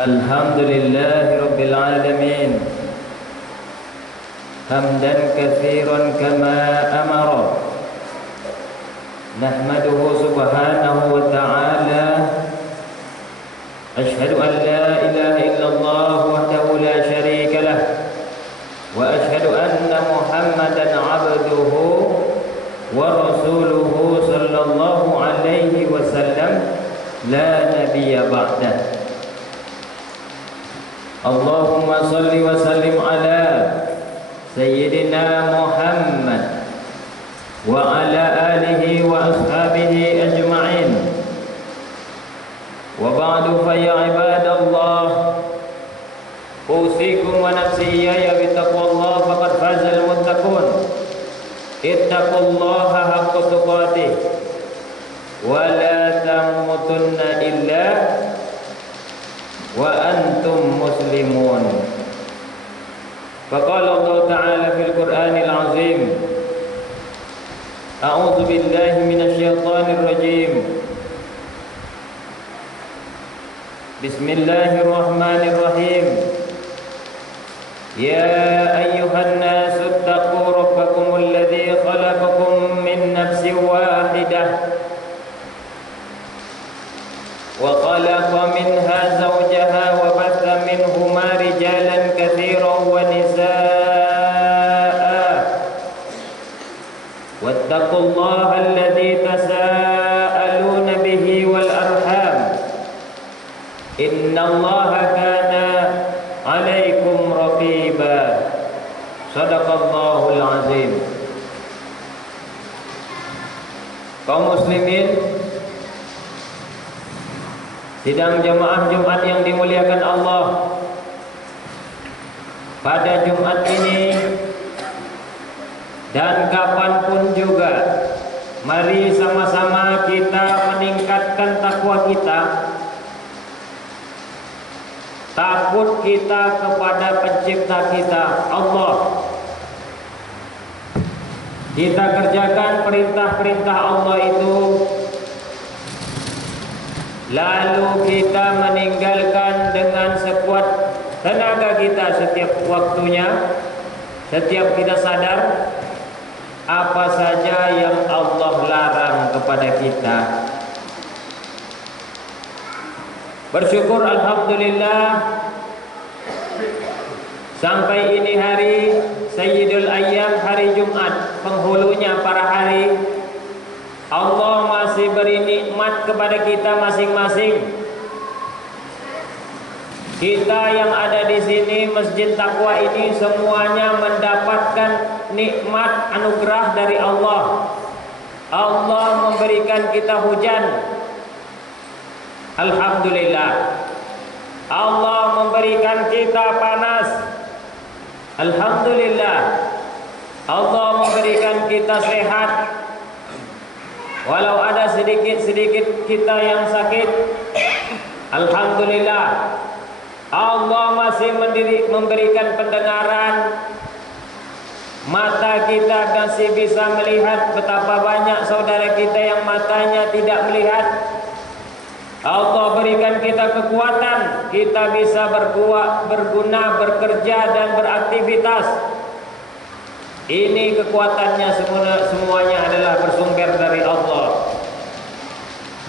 Alhamdulillahi Rabbil Alamin Hamdan kathiran kama amara Nahmaduhu subhanahu wa ta'ala Ashhadu an la ilaha illallah wahdahu la sharika lah Wa ashhadu anna Muhammadan abduhu wa rasuluhu sallallahu alaihi wasallam La nabiyya ba'dah Allahumma salli wa sallim ala Sayyidina Muhammad Wa ala alihi wa ashabihi ajma'in Wa ba'du fa ya ibadallah Usikum wa nafsi iyaya bitaqwallah faqad fazal muttaqun Ittaqullaha haqqa tuqatih Wa la tamutunna illa wa antum muslimun. Faqala Allah Ta'ala fil Qur'anil Azim A'udzu billahi minasy syaithanir rajim Bismillahirrahmanirrahim Ya ayyuhan nasu taqu rabbakumul ladzi khalaqakum min nafsin wahidah وخلق منها زوجها وبث منهما رجالا كثيرا ونساء واتقوا الله الذي تساءلون به والأرحام إن الله كان عليكم رقيبا صدق الله العظيم. Kaum muslimin, sidang jemaah Jumat yang dimuliakan Allah, pada Jumat ini dan kapanpun juga, mari sama-sama kita meningkatkan takwa kita, takut kita kepada pencipta kita, Allah. Kita kerjakan perintah-perintah Allah itu, lalu kita meninggalkan dengan sekuat tenaga kita setiap waktunya, setiap kita sadar apa saja yang Allah larang kepada kita. Bersyukur alhamdulillah, sampai ini hari Sayyidul Ayyam, hari Jumat, penghulunya para hari, Allah masih beri nikmat kepada kita masing-masing. Kita yang ada di sini, Masjid Taqwa ini, semuanya mendapatkan nikmat anugerah dari Allah. Allah memberikan kita hujan, alhamdulillah. Allah memberikan kita panas, alhamdulillah. Allah memberikan kita sehat, walau ada sedikit-sedikit kita yang sakit, alhamdulillah. Allah masih memberikan pendengaran, mata kita masih bisa melihat. Betapa banyak saudara kita yang matanya tidak melihat. Allah berikan kita kekuatan, kita bisa berguna, bekerja dan beraktivitas. Ini kekuatannya semuanya adalah bersumber dari Allah.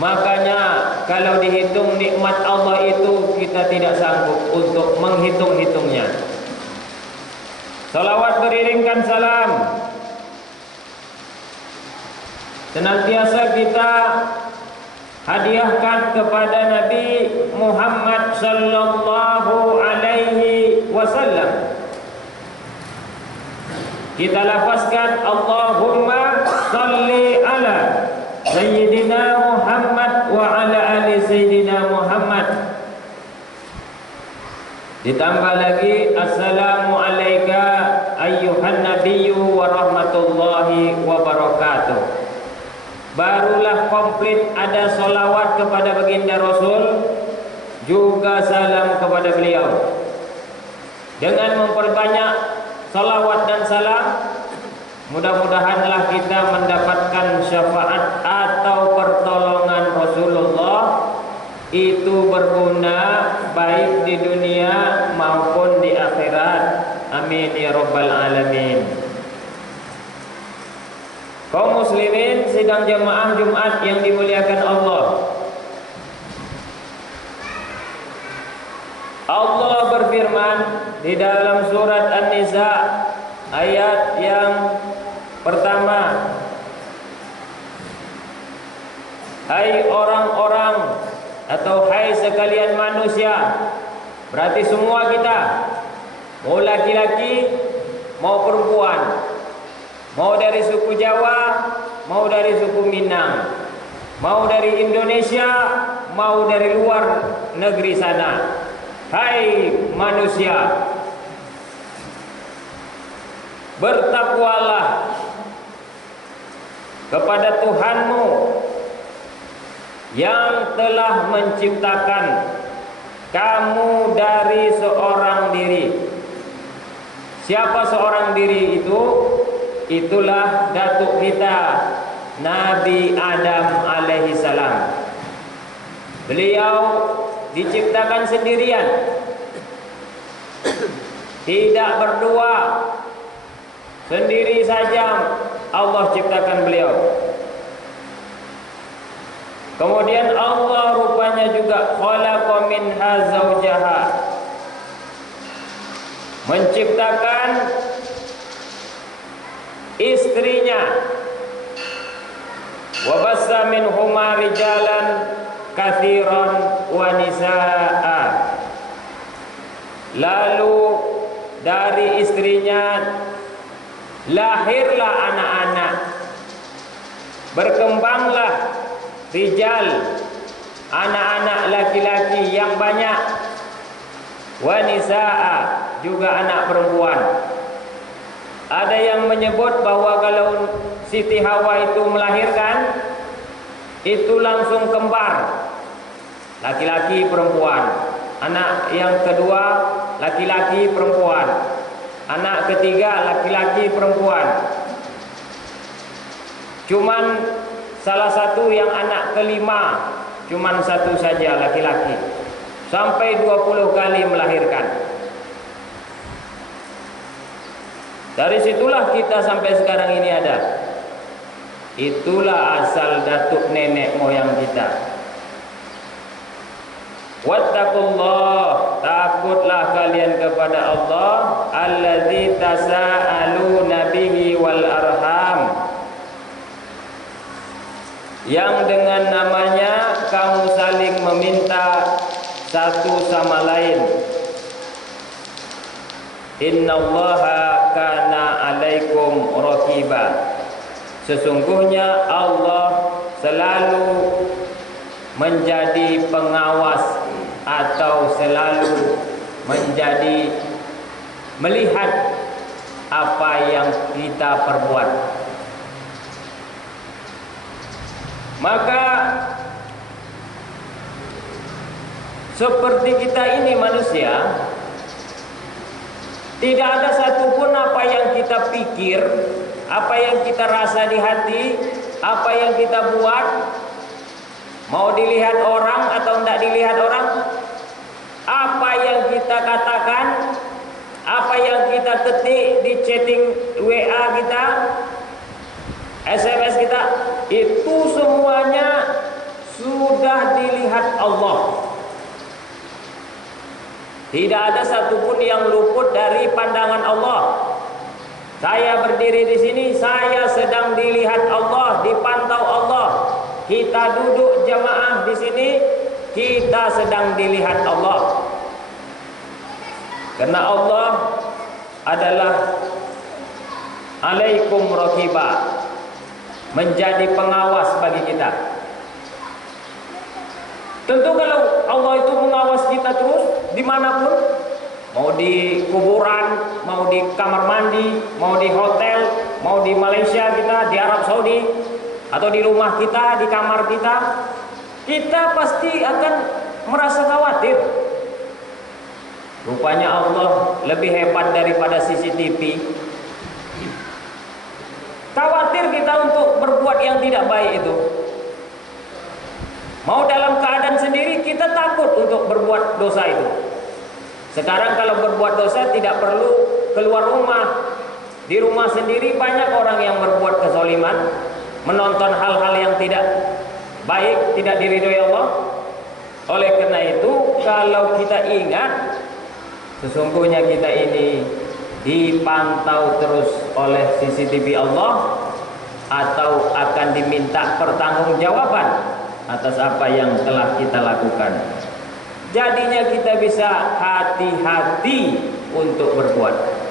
Makanya kalau dihitung nikmat Allah itu, kita tidak sanggup untuk menghitung-hitungnya. Salawat beriringkan salam senantiasa kita hadiahkan kepada Nabi Muhammad sallallahu alaihi wasallam. Kita lafazkan Allahumma salli ala Sayyidina Muhammad wa ala ali Sayyidina Muhammad. Ditambah lagi assalamu alayka ayyuhan nabiyyu wa rahmatullahi wa barakatuh. Barulah komplit ada solawat kepada baginda Rasul, juga salam kepada beliau. Dengan memperbanyak salawat dan salam, mudah-mudahanlah kita mendapatkan syafaat atau pertolongan Rasulullah itu berguna baik di dunia maupun di akhirat. Amin ya rabbal alamin. Kaum muslimin sidang jamaah Jumat yang dimuliakan Allah. Allah berfirman di dalam surat An-Nisa ayat yang pertama, hai orang-orang atau hai sekalian manusia, berarti semua kita, mau laki-laki mau perempuan, mau dari suku Jawa, mau dari suku Minang, mau dari Indonesia, mau dari luar negeri sana. Hai manusia, bertakwalah kepada Tuhanmu yang telah menciptakan kamu dari seorang diri. Siapa seorang diri itu? Itulah datuk kita Nabi Adam alaihi salam. Beliau diciptakan sendirian, tidak berdua, sendiri saja Allah ciptakan beliau. Kemudian Allah rupanya juga khalaqa minha zawjaha, menciptakan istrinya. Wa bassa minhuma rijalan katsiran wa nisaa. Lalu dari istrinya lahirlah anak-anak, berkembanglah rijal, anak-anak laki-laki yang banyak, wa nisaa, juga anak perempuan. Ada yang menyebut bahwa kalau Siti Hawa itu melahirkan, itu langsung kembar, laki-laki perempuan. Anak yang kedua laki-laki perempuan, anak ketiga laki-laki perempuan. Cuman salah satu yang anak kelima cuman satu saja laki-laki, sampai 20 kali melahirkan. Dari situlah kita sampai sekarang ini ada. Itulah asal datuk nenek moyang kita. Wattaqullah, takutlah kalian kepada Allah, allazi tasaaluna bihi wal arham, yang dengan namanya kamu saling meminta satu sama lain. Innallaha kana alaikum raqiba, sesungguhnya Allah selalu menjadi pengawas atau selalu menjadi melihat apa yang kita perbuat. Maka seperti kita ini manusia, tidak ada satupun apa yang kita pikir, apa yang kita rasa di hati, apa yang kita buat, mau dilihat orang atau tidak dilihat orang, apa yang kita katakan, apa yang kita ketik di chatting WA kita, SMS kita, itu semuanya sudah dilihat Allah. Tidak ada satupun yang luput dari pandangan Allah. Saya berdiri di sini, saya sedang dilihat Allah, dipantau Allah. Kita duduk jamaah di sini, kita sedang dilihat Allah. Karena Allah adalah alaikum raqibah, menjadi pengawas bagi kita. Tentu kalau Allah itu mengawas kita terus dimanapun, mau di kuburan, mau di kamar mandi, mau di hotel, mau di Malaysia kita, di Arab Saudi, atau di rumah kita, di kamar kita, kita pasti akan merasa khawatir. Rupanya Allah lebih hebat daripada CCTV. Khawatir kita untuk berbuat yang tidak baik itu. Mau dalam keadaan sendiri kita takut untuk berbuat dosa itu. Sekarang kalau berbuat dosa tidak perlu keluar rumah. Di rumah sendiri banyak orang yang berbuat kezaliman, menonton hal-hal yang tidak baik, tidak diridhoi Allah. Oleh karena itu, kalau kita ingat, sesungguhnya kita ini dipantau terus oleh CCTV Allah, atau akan diminta pertanggungjawaban atas apa yang telah kita lakukan. Jadinya kita bisa hati-hati untuk berbuat.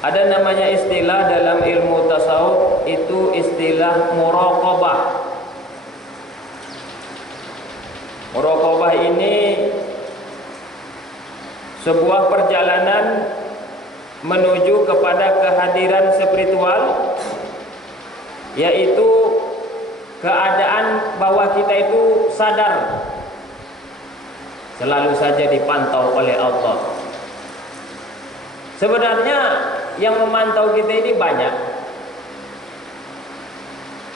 Ada namanya istilah dalam ilmu tasawuf, itu istilah muraqabah. Muraqabah ini sebuah perjalanan menuju kepada kehadiran spiritual, yaitu keadaan bahwa kita itu sadar selalu saja dipantau oleh Allah. Sebenarnya yang memantau kita ini banyak.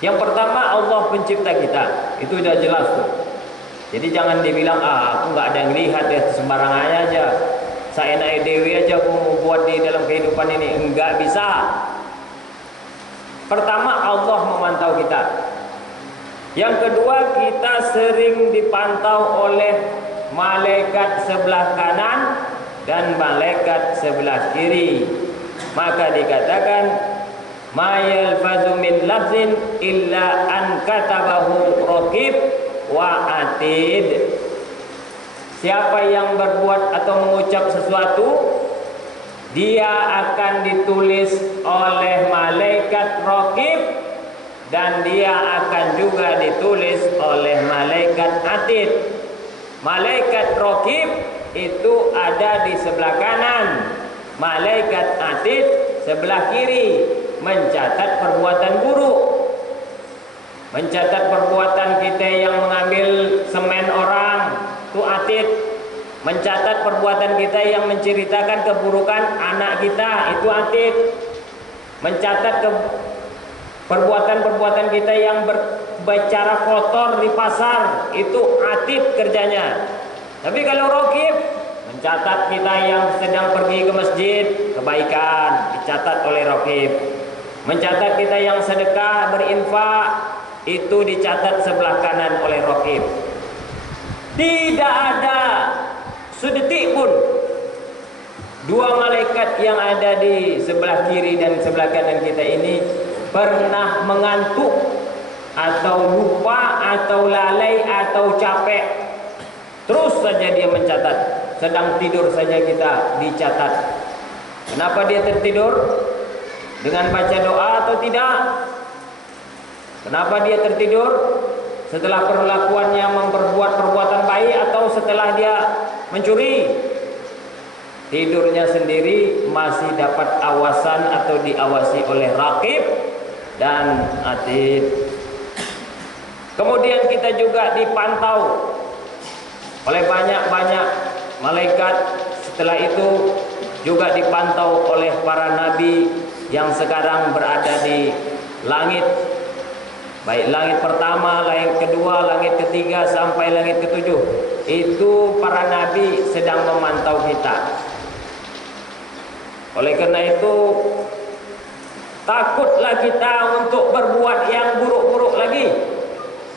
Yang pertama, Allah pencipta kita, itu sudah jelas tuh. Jadi jangan dibilang aku nggak ada yang lihat ya, sembarangan aja, saya naik dewi aja aku mau buat di dalam kehidupan ini. Enggak bisa. Pertama, Allah memantau kita. Yang kedua, kita sering dipantau oleh malaikat sebelah kanan dan malaikat sebelah kiri. Maka dikatakan ma yalfazu min lafzin illa an katabahu raqib wa atid. Siapa yang berbuat atau mengucap sesuatu, dia akan ditulis oleh malaikat raqib, dan dia akan juga ditulis oleh malaikat atid. Malaikat raqib itu ada di sebelah kanan, malaikat atid sebelah kiri, mencatat perbuatan buruk, mencatat perbuatan kita yang mengambil semen orang, itu atid. Mencatat perbuatan kita yang menceritakan keburukan anak kita, itu atid. Mencatat perbuatan-perbuatan kita yang berbicara kotor di pasar, itu atid kerjanya. Tapi kalau raqib, mencatat kita yang sedang pergi ke masjid, kebaikan dicatat oleh raqib. Mencatat kita yang sedekah, berinfak, itu dicatat sebelah kanan oleh raqib. Tidak ada sedetik pun dua malaikat yang ada di sebelah kiri dan sebelah kanan kita ini pernah mengantuk atau lupa atau lalai atau capek. Terus saja dia mencatat. Sedang tidur saja kita dicatat. Kenapa dia tertidur? Dengan baca doa atau tidak? Kenapa dia tertidur? Setelah perlakuannya memperbuat perbuatan baik atau setelah dia mencuri? Tidurnya sendiri masih dapat awasan atau diawasi oleh raqib dan atid. Kemudian kita juga dipantau oleh banyak-banyak malaikat. Setelah itu juga dipantau oleh para nabi yang sekarang berada di langit, baik langit pertama, langit kedua, langit ketiga sampai langit ketujuh. Itu para nabi sedang memantau kita. Oleh karena itu, takutlah kita untuk berbuat yang buruk-buruk lagi.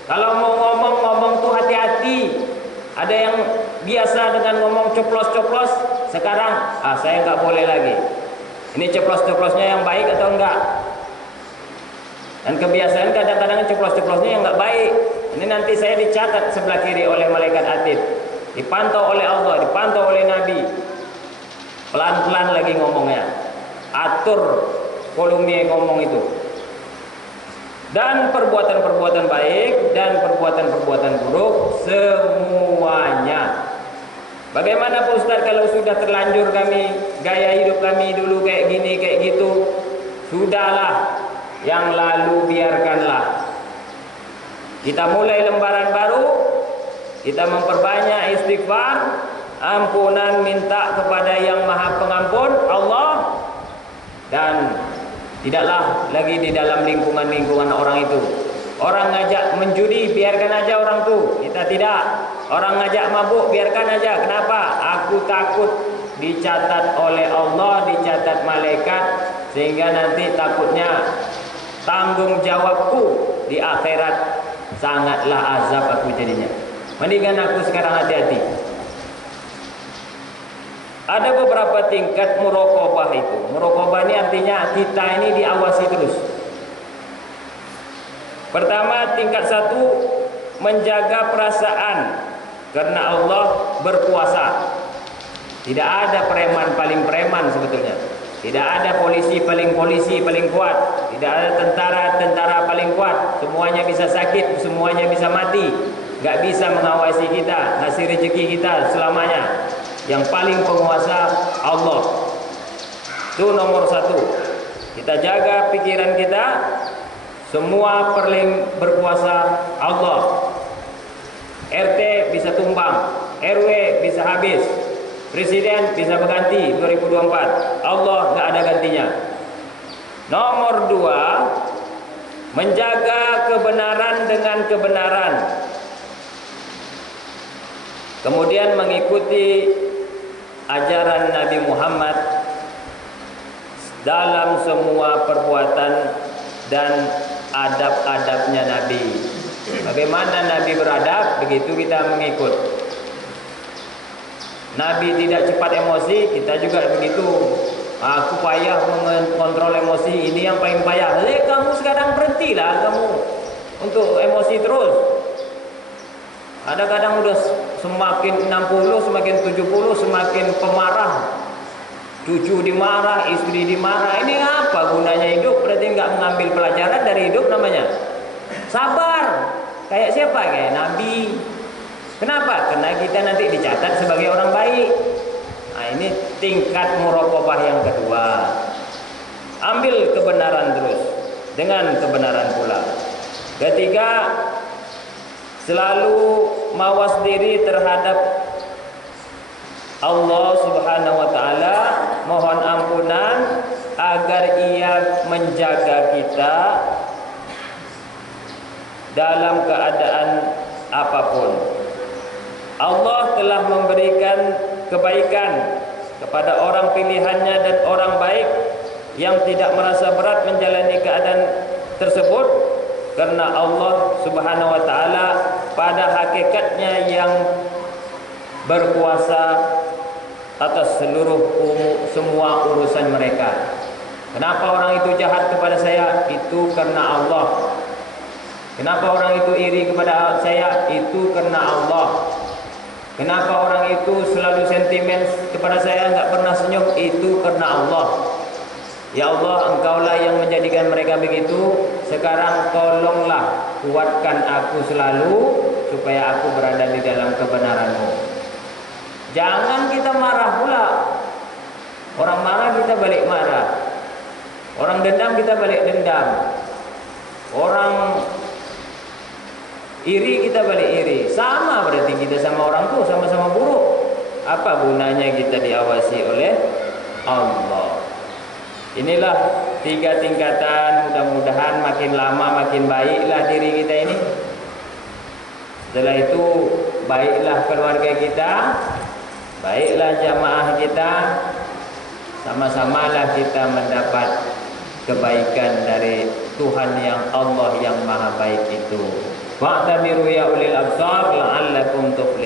Kalau mau ngomong-ngomong tuh hati-hati. Ada yang biasa dengan ngomong coplos-coplos, sekarang saya nggak boleh lagi. Ini ceplos-ceplosnya yang baik atau enggak? Dan kebiasaan kadang-kadang ceplos-ceplosnya yang nggak baik. Ini nanti saya dicatat sebelah kiri oleh malaikat atid, dipantau oleh Allah, dipantau oleh Nabi. Pelan-pelan lagi ngomongnya, atur volume ngomong itu. Dan perbuatan-perbuatan baik dan perbuatan-perbuatan buruk semuanya. Bagaimana Pak Ustaz kalau sudah terlanjur kami, gaya hidup kami dulu kayak gini, kayak gitu? Sudahlah, yang lalu biarkanlah. Kita mulai lembaran baru, kita memperbanyak istighfar, ampunan minta kepada yang Maha Pengampun, Allah, dan tidaklah lagi di dalam lingkungan-lingkungan orang itu. Orang ngajak menjudi, biarkan aja orang tuh. Kita tidak. Orang ngajak mabuk, biarkan aja. Kenapa? Aku takut dicatat oleh Allah, dicatat malaikat, sehingga nanti takutnya tanggung jawabku di akhirat sangatlah azab aku jadinya. Mendingan aku sekarang hati-hati. Ada beberapa tingkat muraqabah itu. Muraqabah ini artinya kita ini diawasi terus. Pertama, tingkat 1, menjaga perasaan, karena Allah berkuasa. Tidak ada preman paling preman sebetulnya. Tidak ada polisi paling kuat. Tidak ada tentara paling kuat. Semuanya bisa sakit, semuanya bisa mati. Gak bisa mengawasi kita, ngasih rezeki kita selamanya. Yang paling penguasa Allah. Itu nomor 1. Kita jaga pikiran kita. Semua paling berkuasa Allah. RT bisa tumbang, RW bisa habis, Presiden bisa berganti 2024. Allah nggak ada gantinya. Nomor 2, menjaga kebenaran dengan kebenaran. Kemudian mengikuti ajaran Nabi Muhammad dalam semua perbuatan dan adab-adabnya Nabi. Bagaimana Nabi beradab, begitu kita mengikut. Nabi tidak cepat emosi, kita juga begitu. Aku payah mengontrol emosi, ini yang paling payah. Kamu sekarang berhentilah kamu untuk emosi terus. Ada kadang udah semakin 60, semakin 70, semakin pemarah. Cucu dimarah, istri dimarah. Ini apa gunanya hidup? Berarti nggak mengambil pelajaran dari hidup namanya. Sabar. Kayak siapa? Kayak Nabi. Kenapa? Karena kita nanti dicatat sebagai orang baik. Nah, ini tingkat muraqabah yang kedua. Ambil kebenaran terus dengan kebenaran pula. Ketiga, selalu mawas diri terhadap Allah Subhanahu wa taala, mohon ampunan agar Ia menjaga kita dalam keadaan apapun. Allah telah memberikan kebaikan kepada orang pilihannya dan orang baik yang tidak merasa berat menjalani keadaan tersebut, karena Allah Subhanahu wa taala pada hakikatnya yang berkuasa atas seluruh semua urusan mereka. Kenapa orang itu jahat kepada saya? Itu karena Allah. Kenapa orang itu iri kepada saya? Itu karena Allah. Kenapa orang itu selalu sentimen kepada saya, nggak pernah senyum? Itu karena Allah. Ya Allah, Engkaulah yang menjadikan mereka begitu. Sekarang tolonglah kuatkan aku selalu supaya aku berada di dalam kebenaran-Mu. Jangan kita marah pula. Orang marah kita balik marah. Orang dendam kita balik dendam. Orang iri kita balik iri. Sama berarti kita sama orang tuh sama-sama buruk. Apa gunanya kita diawasi oleh Allah? Inilah 3 tingkatan. Mudah-mudahan makin lama makin baiklah diri kita ini. Setelah itu baiklah keluarga kita, baiklah jamaah kita, sama-samalah kita mendapat kebaikan dari Tuhan yang Allah yang maha baik itu. Wa'tabiru ya ulil absar la'allakum tuflihun.